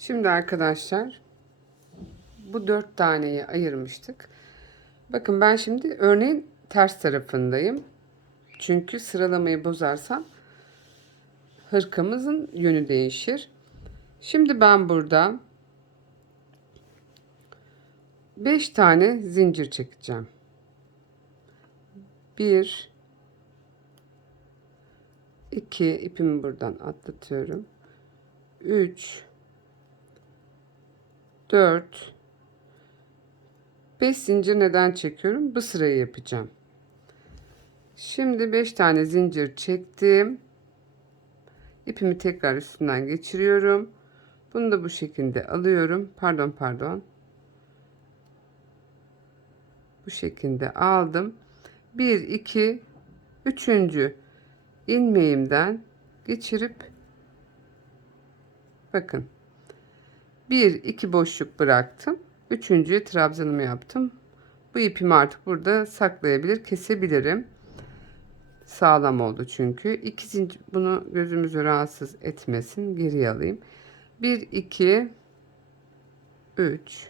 Şimdi arkadaşlar bu dört taneyi ayırmıştık. Bakın ben şimdi örneğin ters tarafındayım. Çünkü sıralamayı bozarsam hırkamızın yönü değişir. Şimdi ben burada 5 tane zincir çekeceğim. 1 2 ipimi buradan atlatıyorum. 3 4 5 zincir neden çekiyorum? Bu sırayı yapacağım. Şimdi 5 tane zincir çektim. İpimi tekrar üstünden geçiriyorum. Bunu da bu şekilde alıyorum. Pardon pardon. Bu şekilde aldım. 1 2 3. ilmeğimden geçirip bakın 1 2 boşluk bıraktım. Üçüncüye trabzanımı yaptım. Bu ipimi artık burada saklayabilir, kesebilirim. Sağlam oldu çünkü. İki zincir bunu gözümüzü rahatsız etmesin. Geriye alayım. 1 2 3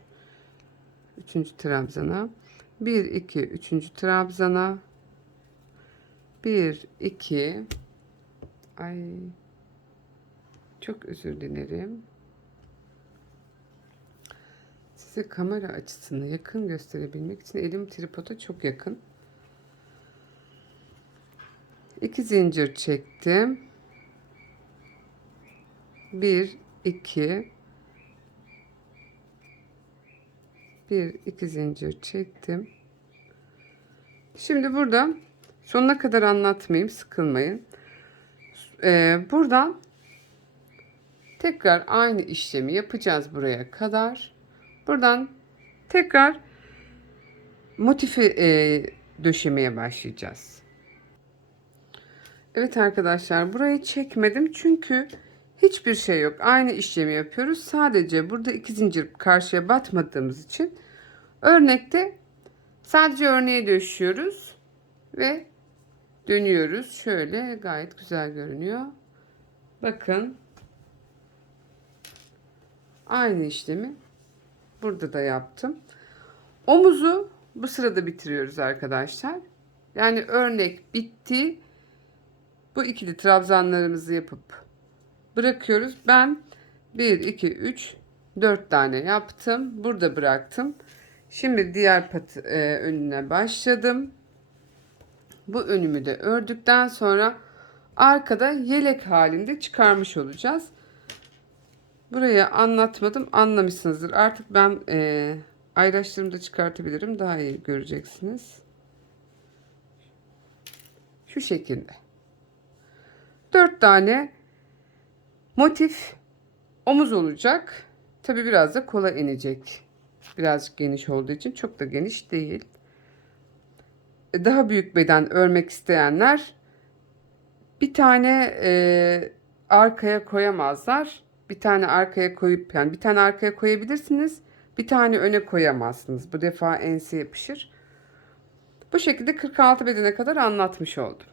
Üçüncü trabzana 1 2 üçüncü trabzana 1 2 Ay çok özür dilerim. Size kamera açısını yakın gösterebilmek için elim tripoda çok yakın. İki zincir çektim. Bir, iki, bir, iki zincir çektim. Şimdi burada sonuna kadar anlatmayayım, sıkılmayın. Ee, buradan tekrar aynı işlemi yapacağız buraya kadar. Buradan tekrar motifi e, döşemeye başlayacağız. Evet arkadaşlar burayı çekmedim çünkü hiçbir şey yok. Aynı işlemi yapıyoruz. Sadece burada iki zincir karşıya batmadığımız için örnekte sadece örneğe döşüyoruz ve dönüyoruz. Şöyle gayet güzel görünüyor. Bakın aynı işlemi burada da yaptım. Omuzu bu sırada bitiriyoruz arkadaşlar. Yani örnek bitti. Bu ikili trabzanlarımızı yapıp bırakıyoruz. Ben 1 2 3 4 tane yaptım. Burada bıraktım. Şimdi diğer pat e, önüne başladım. Bu önümü de ördükten sonra arkada yelek halinde çıkarmış olacağız. Burayı anlatmadım. Anlamışsınızdır. Artık ben e, ayraçlarımı çıkartabilirim. Daha iyi göreceksiniz. Şu şekilde. 4 tane motif omuz olacak. Tabi biraz da kola inecek. Birazcık geniş olduğu için çok da geniş değil. E, Daha büyük beden örmek isteyenler bir tane e, arkaya koyamazlar. Bir tane arkaya koyup yani bir tane arkaya koyabilirsiniz. Bir tane öne koyamazsınız. Bu defa ense yapışır. Bu şekilde 46 bedene kadar anlatmış oldum.